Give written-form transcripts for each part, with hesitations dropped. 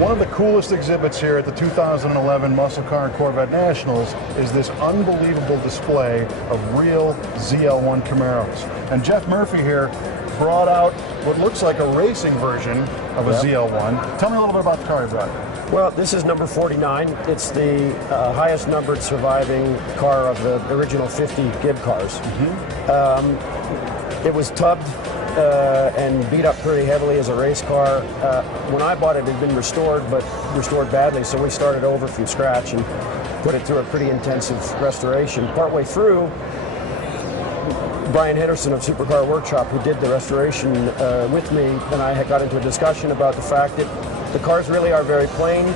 One of the coolest exhibits here at the 2011 Muscle Car Corvette Nationals is this unbelievable display of real ZL1 Camaros. And Jeff Murphy here brought out what looks like a racing version of a ZL1. Tell me a little bit about the car you brought. Well, this is number 49. It's the highest numbered surviving car of the original 50 Gib cars. It was tubbed and beat up pretty heavily as a race car. When I bought it, it had been restored, but restored badly, so we started over from scratch and put it through a pretty intensive restoration. Partway through, Brian Henderson of Supercar Workshop, who did the restoration with me, and I had got into a discussion about the fact that the cars really are very plain.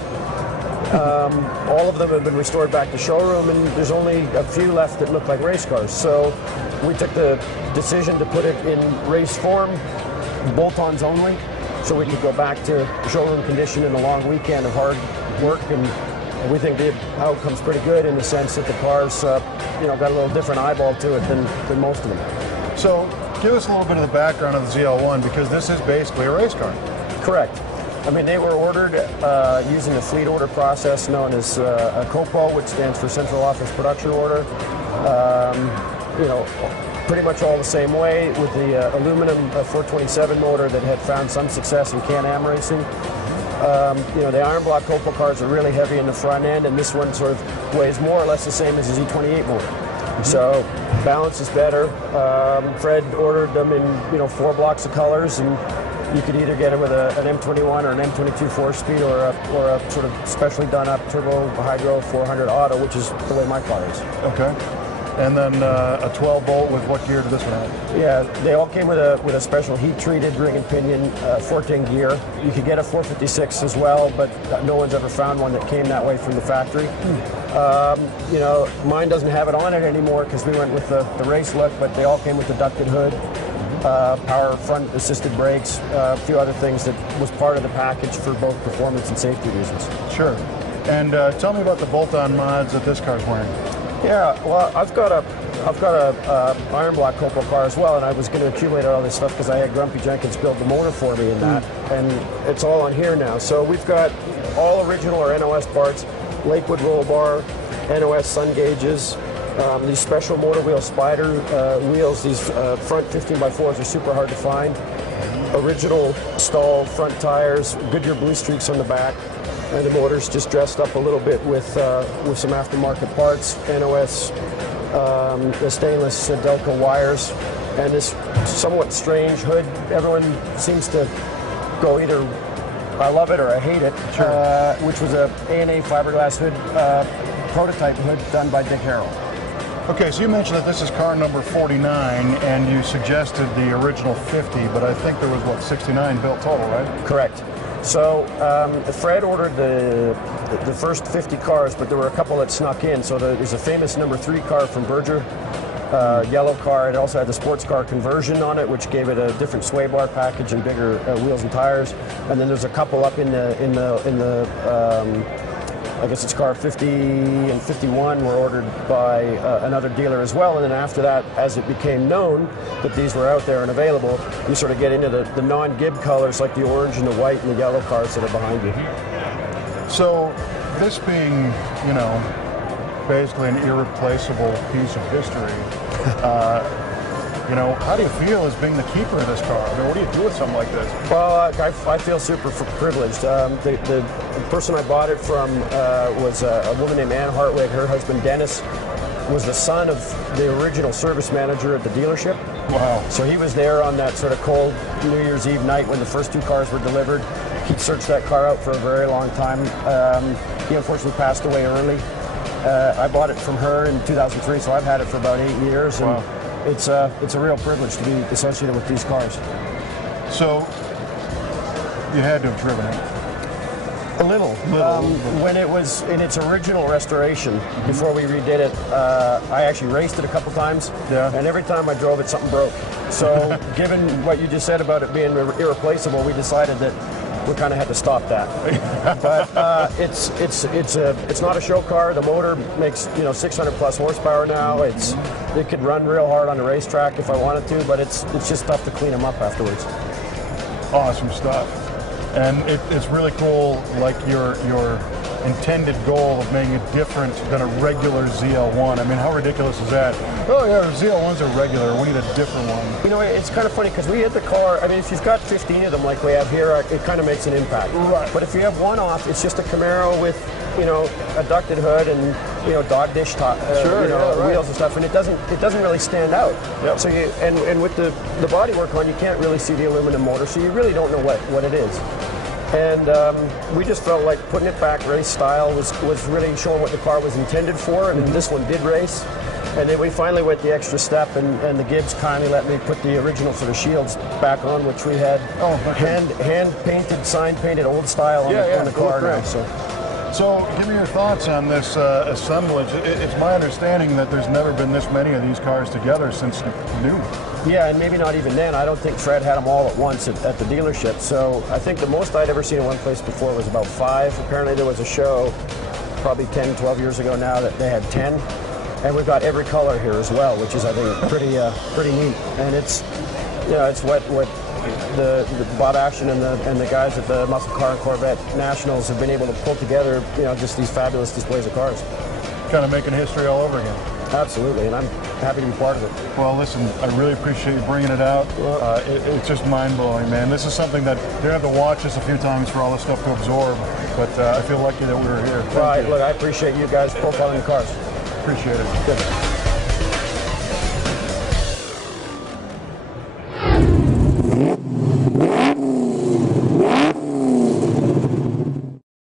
All of them have been restored back to showroom, and there's only a few left that look like race cars. So we took the decision to put it in race form, bolt-ons only, so we could go back to showroom condition in a long weekend of hard work. And we think the outcome's pretty good in the sense that the car's got a little different eyeball to it than most of them. So give us a little bit of the background of the ZL1, because this is basically a race car. Correct. I mean, they were ordered using the fleet order process known as a COPO, which stands for Central Office Production Order. Pretty much all the same way, with the aluminum 427 motor that had found some success in Can-Am racing. The iron block COPO cars are really heavy in the front end, and this one sort of weighs more or less the same as the Z28 motor. So balance is better. Fred ordered them in 4 blocks of colors, and you could either get it with an M21 or an M22 4-speed or a sort of specially done up turbo hydro 400 auto, which is the way my car is. Okay. And then a 12-volt with what gear did this one have? Yeah, they all came with a special heat-treated ring and pinion 14 gear. You could get a 456 as well, but no one's ever found one that came that way from the factory. Mine doesn't have it on it anymore because we went with the race look, but they all came with the ducted hood. Power front assisted brakes, a few other things that was part of the package for both performance and safety reasons. Sure. And tell me about the bolt-on mods that this car's wearing. Yeah, well, I've got a iron block COPO car as well, and I was going to accumulate all this stuff because I had Grumpy Jenkins build the motor for me in that, and it's all on here now. So we've got all original or NOS parts, Lakewood roll bar, NOS sun gauges. These special motor wheel spider wheels, these front 15x4s are super hard to find. Original Stahl front tires, Goodyear blue streaks on the back, and the motor's just dressed up a little bit with some aftermarket parts, NOS, the stainless Delco wires, and this somewhat strange hood. Everyone seems to go either I love it or I hate it, which was a A&A fiberglass hood, prototype hood done by Dick Harrell. Okay, so you mentioned that this is car number 49, and you suggested the original 50, but I think there was, 69 built total, right? Correct. So Fred ordered the first 50 cars, but there were a couple that snuck in. So there's a famous number 3 car from Berger, yellow car. It also had the sports car conversion on it, which gave it a different sway bar package and bigger wheels and tires. And then there's a couple up in the I guess it's car 50 and 51 were ordered by another dealer as well. And then after that, as it became known that these were out there and available, you sort of get into the non-Gib colors like the orange and the white and the yellow cars that are behind you. So this being, basically an irreplaceable piece of history, how do you feel as being the keeper of this car? I mean, what do you do with something like this? Well, I feel super privileged. The person I bought it from was a woman named Ann Hartwig. Her husband, Dennis, was the son of the original service manager at the dealership. Wow. So he was there on that sort of cold New Year's Eve night when the first 2 cars were delivered. He searched that car out for a very long time. He unfortunately passed away early. I bought it from her in 2003, so I've had it for about 8 years. And wow. It's a real privilege to be associated with these cars. So you had to have driven it. A little. When it was in its original restoration, before we redid it, I actually raced it a couple times, and every time I drove it, something broke. So given what you just said about it being irreplaceable, we decided that we kind of had to stop that. But it's not a show car. The motor makes 600 plus horsepower now. It could run real hard on the racetrack if I wanted to, but it's just tough to clean them up afterwards. Awesome stuff. And it's really cool, like your intended goal of making it different than a regular ZL1. I mean, how ridiculous is that? Oh yeah, ZL1s are regular, we need a different one. You know, it's kind of funny because we hit the car, I mean, if you've got 15 of them like we have here, it kind of makes an impact. Right. But if you have one off, it's just a Camaro with, you know, a ducted hood and, you know, dog dish top, wheels and stuff, and it doesn't really stand out. Yep. So you, and with the bodywork on, you can't really see the aluminum motor, so you really don't know what it is. And we just felt like putting it back race style was really showing what the car was intended for, and this one did race. And then we finally went the extra step, and the Gibbs kindly let me put the original sort of shields back on, which we had hand painted, sign painted, old style on the car now. So give me your thoughts on this assemblage. It's my understanding that there's never been this many of these cars together since new. Yeah, and maybe not even then. I don't think Fred had them all at once at the dealership. So I think the most I'd ever seen in one place before was about 5. Apparently there was a show probably 10, 12 years ago now that they had 10. And we've got every color here as well, which is, I think, pretty neat. And it's, you know, it's what the Bob Action and the guys at the Muscle Car Corvette Nationals have been able to pull together, you know, just these fabulous displays of cars. Kind of making history all over again. Absolutely, and I'm happy to be part of it. Well, listen, I really appreciate you bringing it out. It's just mind-blowing, man. This is something that you're going to have to watch this a few times for all this stuff to absorb, but I feel lucky that we were here. Right, look, I appreciate you guys profiling the cars. Appreciate it. Good.